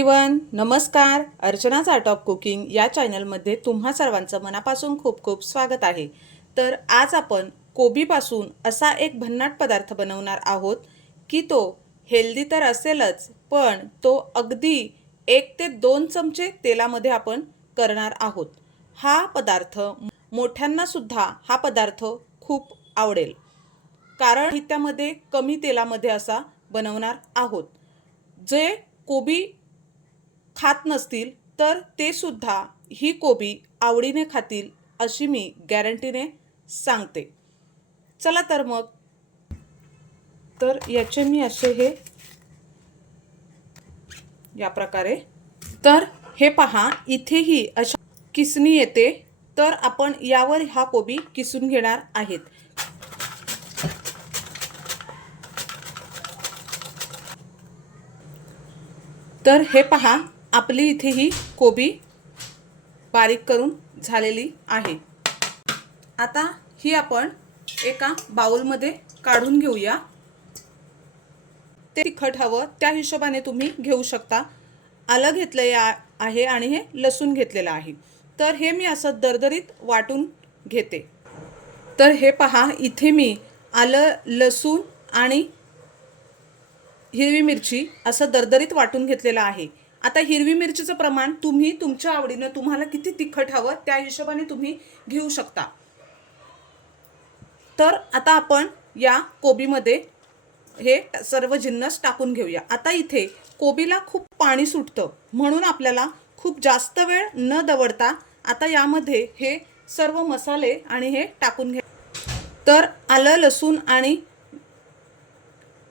Everyone नमस्कार. अर्चनाच art of cooking या चॅनलमध्ये तुम्हा सर्वांचं मनापासून खूप खूप स्वागत आहे. तर आज आपण कोबीपासून असा एक भन्नाट पदार्थ बनवणार आहोत की तो हेल्दी तर असेलच पण तो अगदी एक ते दोन चमचे तेलामध्ये आपण करणार आहोत. हा पदार्थ मोठ्यांनासुद्धा हा पदार्थ खूप आवडेल. कारण त्यामध्ये कमी तेलामध्ये असा बनवणार आहोत. जे कोबी खात नसतील तर ते सुद्धा ही कोबी आवडीने खातील अशी मी गॅरंटीने सांगते. चला तर मग. तर याचे मी असे हे या प्रकारे तर हे पहा इथेही अशा किसणी येते तर आपण यावर हा कोबी किसून घेणार आहेत. तर हे पहा आपली इथे ही कोबी बारीक करून झालेली आहे. आता ही आपण एका बाउलमध्ये काढून घेऊया. ते तिखट हवं त्या हिशोबाने तुम्ही घेऊ शकता. आलं घेतलं आहे आणि हे लसूण घेतलेलं आहे. तर हे मी असं दरदरीत वाटून घेते. तर हे पहा इथे मी आलं लसूण आणि हिरवी मिरची असं दरदरीत वाटून घेतलेलं आहे. आता हिरवी मिरचीचं प्रमाण तुम्ही तुमच्या आवडीनं तुम्हाला किती तिखट हवं त्या हिशोबाने तुम्ही घेऊ शकता. तर आता आपण या कोबीमध्ये हे सर्व जिन्नस टाकून घेऊया. आता इथे कोबीला खूप पाणी सुटतं म्हणून आपल्याला खूप जास्त वेळ न दवडता आता यामध्ये हे सर्व मसाले आणि हे टाकून घ्या. तर आलं लसूण आणि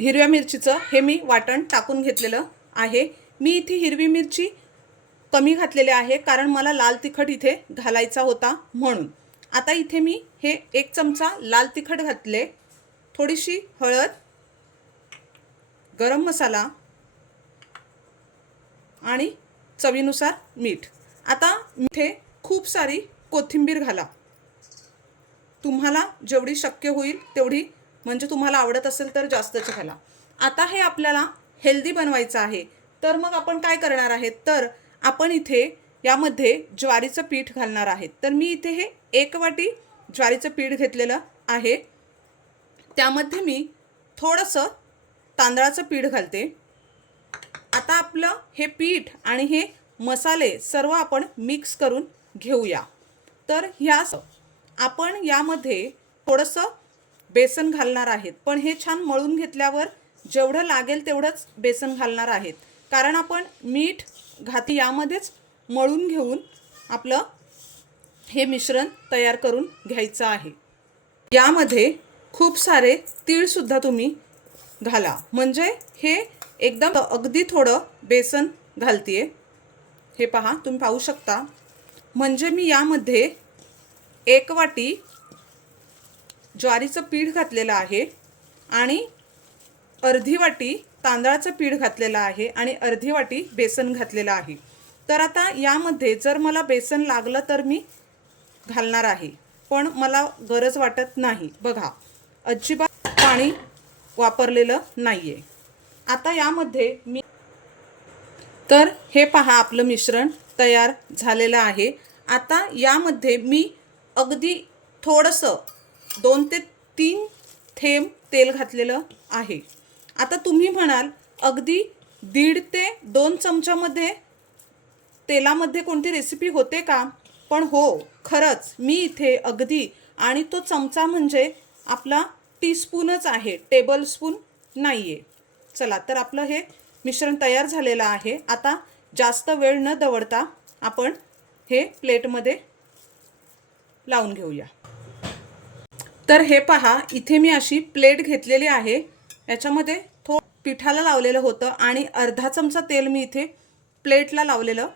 हिरव्या मिरचीचं हे मी वाटण टाकून घेतलेलं आहे. मी इथे हिरवी मिरची कमी घातलेली आहे कारण मला लाल तिखट इथे घालायचा होता म्हणून. आता इथे मी हे एक चमचा लाल तिखट घातले. थोडीशी हळद गरम मसाला आणि चवीनुसार मीठ. आता इथे खूप सारी कोथिंबीर घाला. तुम्हाला जेवढी शक्य होईल तेवढी म्हणजे तुम्हाला आवडत असेल तर जास्तच घाला. आता हे आपल्याला हेल्दी बनवायचं आहे. तर मग आपण काय करणार आहेत? तर आपण इथे यामध्ये ज्वारीचं पीठ घालणार आहेत. तर मी इथे हे एक वाटी ज्वारीचं पीठ घेतलेलं आहे. त्यामध्ये मी थोडंसं तांदळाचं पीठ घालते. आता आपलं हे पीठ आणि हे मसाले सर्व आपण मिक्स करून घेऊया. तर ह्या आपण यामध्ये थोडंसं बेसन घालणार आहेत. पण हे छान मळून घेतल्यावर जेवढं लागेल तेवढंच बेसन घालणार आहेत. कारण आपण मीठ घाती यामध्येच मळून घेऊन आपलं हे मिश्रण तयार करून घ्यायचं आहे. यामध्ये खूप सारे तीळसुद्धा तुम्ही घाला. म्हणजे हे एकदम अगदी थोडं बेसन घालतीये. हे पहा तुम्ही पाहू शकता. म्हणजे मी यामध्ये एक वाटी ज्वारीचं पीठ घातलेलं आहे आणि अर्धी वाटी तांदळाचं पीठ घातलेलं आहे आणि अर्धी वाटी बेसन घातलेलं आहे. तर आता यामध्ये जर मला बेसन लागलं तर मी घालणार आहे. पण मला गरज वाटत नाही. बघा अजिबात पाणी वापरलेलं नाही आहे आता यामध्ये मी तर हे पहा आपलं मिश्रण तयार झालेलं आहे. आता यामध्ये मी अगदी थोडंसं दोन ते तीन थेंब तेल घातलेलं आहे. आता तुम्ही म्हणाल अगदी दीड ते दोन चमच्यामध्ये तेलामध्ये कोणती रेसिपी होते का? पण हो खरंच मी इथे अगदी आणि तो चमचा म्हणजे आपला टीस्पूनच आहे टेबल स्पून नाही आहे चला तर आपलं हे मिश्रण तयार झालेलं आहे. आता जास्त वेळ न दवडता आपण हे प्लेटमध्ये लावून घेऊया. तर हे पहा इथे मी अशी प्लेट घेतलेली आहे. याच्यामध्ये पिठाला लावलेलं होतं आणि अर्धा चमचा तेल मी इथे प्लेटला लावलेलं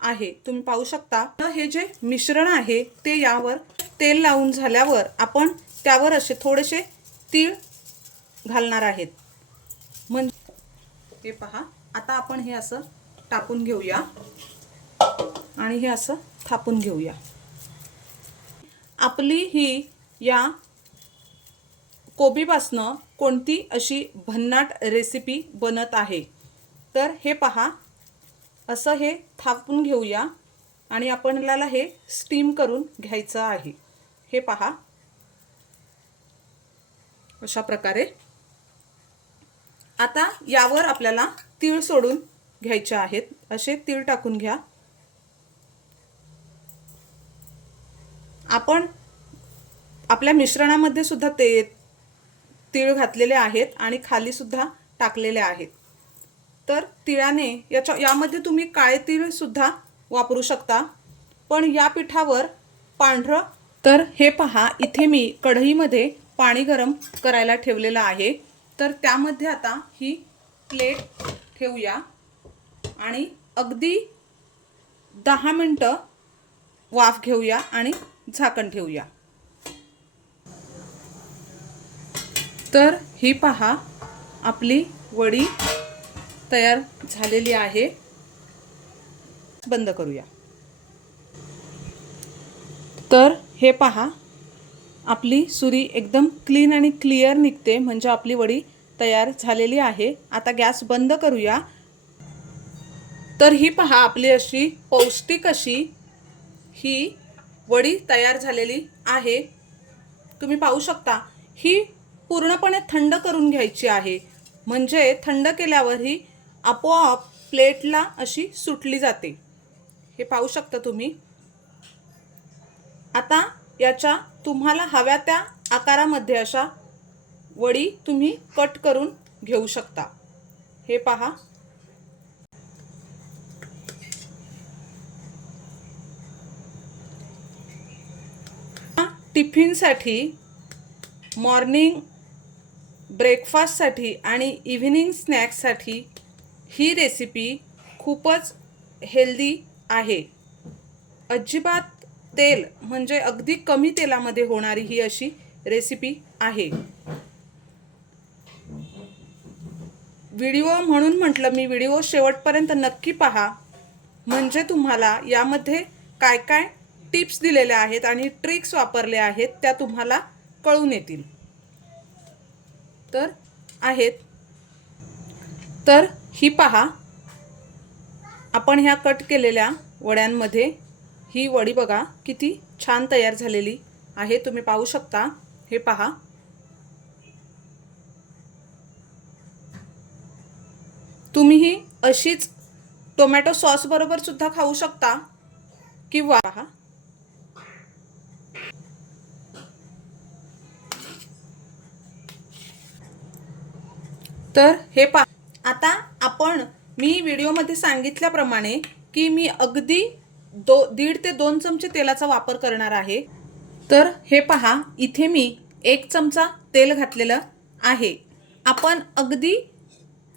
आहे. तुम्ही पाहू शकता. हे जे मिश्रण आहे ते यावर तेल लावून झाल्यावर आपण त्यावर असे थोडेसे तीळ घालणार आहेत. म्हणजे हे पहा. आता आपण हे असं टाकून घेऊया. आणि हे असं थापून घेऊया. आपली ही या कोबीपासनं कोणती अशी भन्नाट रेसिपी बनत आहे? तर हे पहा. असं हे थापून घेऊया आणि आपल्याला हे स्टीम करून घ्यायचं आहे. हे पहा. अशा प्रकारे. आता यावर आपल्याला तीळ सोडून घ्यायचे आहेत. असे तीळ टाकून घ्या. आपण आपल्या मिश्रणामध्ये सुद्धा ते तीळ घातलेले आहेत आणि खालीसुद्धा टाकलेले आहेत. तर तिळाने याच्या यामध्ये तुम्ही काळे तीळसुद्धा वापरू शकता. पण या पिठावर पांढरं तर हे पहा इथे मी कढईमध्ये पाणी गरम करायला ठेवलेलं आहे. तर त्यामध्ये आता ही प्लेट ठेवूया. आणि अगदी दहा मिनटं वाफ घेऊया आणि झाकण ठेवूया. तर ही पहा आपली वडी तयार झालेली आहे. बंद करूया. तर हे पहा आपली सुरी एकदम क्लीन आणि क्लिअर निघते म्हणजे आपली वडी तयार झालेली आहे. आता गॅस बंद करूया. तर ही पहा आपली अशी पौष्टिक अशी ही वडी तयार झालेली आहे. तुम्ही पाहू शकता ही पूर्णपणे थंड करून घ्यायची आहे. म्हणजे थंड केल्यावर ही आपोआप प्लेटला अशी सुटली जाते. हे पाहू शकता तुम्ही. आता याच्या तुम्हाला हव्या त्या आकारामध्ये अशा वडी तुम्ही कट करून घेऊ शकता. हे पहा. टिफिनसाठी मॉर्निंग ब्रेकफास्टसाठी आणि इव्हिनिंग स्नॅक्ससाठी ही रेसिपी खूपच हेल्दी आहे. अजिबात तेल म्हणजे अगदी कमी तेलामध्ये होणारी ही अशी रेसिपी आहे. व्हिडिओ म्हणून म्हटलं मी व्हिडिओ शेवटपर्यंत नक्की पहा. म्हणजे तुम्हाला यामध्ये काय काय टिप्स दिलेल्या आहेत आणि ट्रिक्स वापरल्या आहेत त्या तुम्हाला कळून येतील. तर आहेत. तर ही पहा. आपण ह्या कट केलेल्या वड्यांमध्ये ही वडी बघा किती छान तयार झालेली आहे. तुम्ही पाहू शकता. हे पहा. तुम्हीही अशीच टोमॅटो सॉस बरोबर सुद्धा खाऊ शकता. किंवा पहा. तर हे पा आता आपण मी व्हिडिओमध्ये सांगितल्याप्रमाणे की मी अगदी दो दीड ते दोन चमचे तेलाचा वापर करणार आहे. तर हे पहा इथे मी एक चमचा तेल घातलेलं आहे. आपण अगदी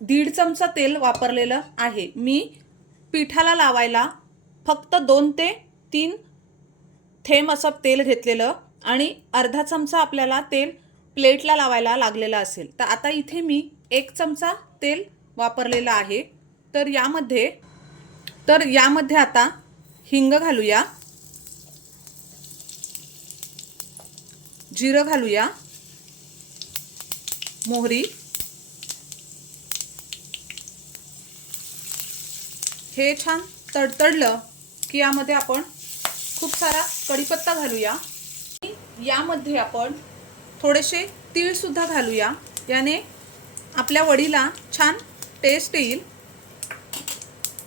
दीड चमचा तेल वापरलेलं आहे. मी पिठाला लावायला फक्त दोन ते तीन थेंब असं तेल घेतलेलं आणि अर्धा चमचा आपल्याला तेल प्लेटला लावायला लागलेलं असेल. तर आता इथे मी एक चमचा तेल वापरलेलं आहे. तर यामध्ये तर यामध्ये आता हिंग घालूया. जिरं घालूया. मोहरी. हे छान तडतडलं की यामध्ये आपण खूप सारा कढीपत्ता घालूया. यामध्ये आपण थोडेसे तीळ सुद्धा घालूया. याने आपल्या वडीला छान टेस्ट येईल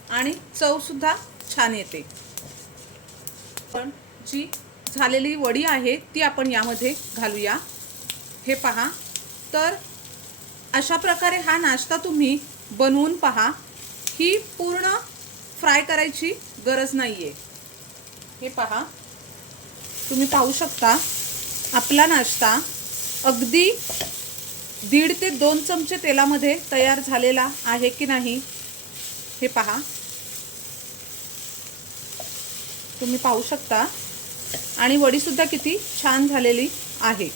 आणि चवसुद्धा छान येते. पण जी झालेली वडी आहे ती आपण यामध्ये घालूया. हे पहा. तर अशा प्रकारे हा नाश्ता तुम्ही बनवून पहा. ही पूर्ण फ्राय करायची गरज नाही आहे हे पहा. तुम्ही पाहू शकता. आपला नाश्ता अगदी दीड ते दोन चमचे तेलामध्ये तयार झालेला आहे की नाही हे पहा. तुम्ही पाहू शकता. आणि वडीसुद्धा किती छान झालेली आहे.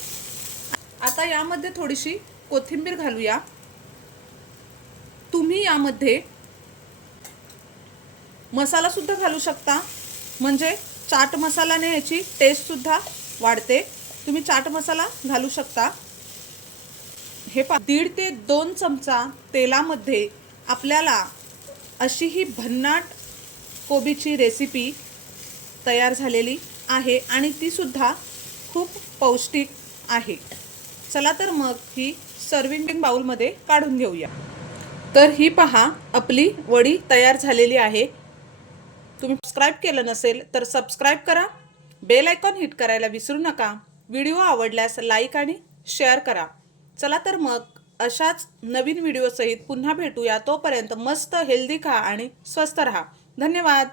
आता यामध्ये थोडीशी कोथिंबीर घालूया. तुम्ही यामध्ये मसालासुद्धा घालू शकता. म्हणजे चाट मसाल्याने याची टेस्ट सुद्धा वाढते. तुम्ही चाट मसाला घालू शकता. हे पा दीड ते दोन चमचा तेलामध्ये आपल्याला अशी ही भन्नाट कोबीची रेसिपी तयार झालेली आहे आणि तीसुद्धा खूप पौष्टिक आहे. चला तर मग ही सर्विंग बाउलमध्ये काढून घेऊया. तर ही पहा आपली वडी तयार झालेली आहे. तुम्ही सबस्क्राईब केलं नसेल तर सबस्क्राईब करा. बेल आयकॉन हिट करायला विसरू नका. व्हिडिओ आवडल्यास लाईक आणि शेअर करा. चला तर मग अशाच नवीन व्हिडिओसहित पुन्हा भेटूया. तोपर्यंत मस्त हेल्दी खा आणि स्वस्त राहा. धन्यवाद.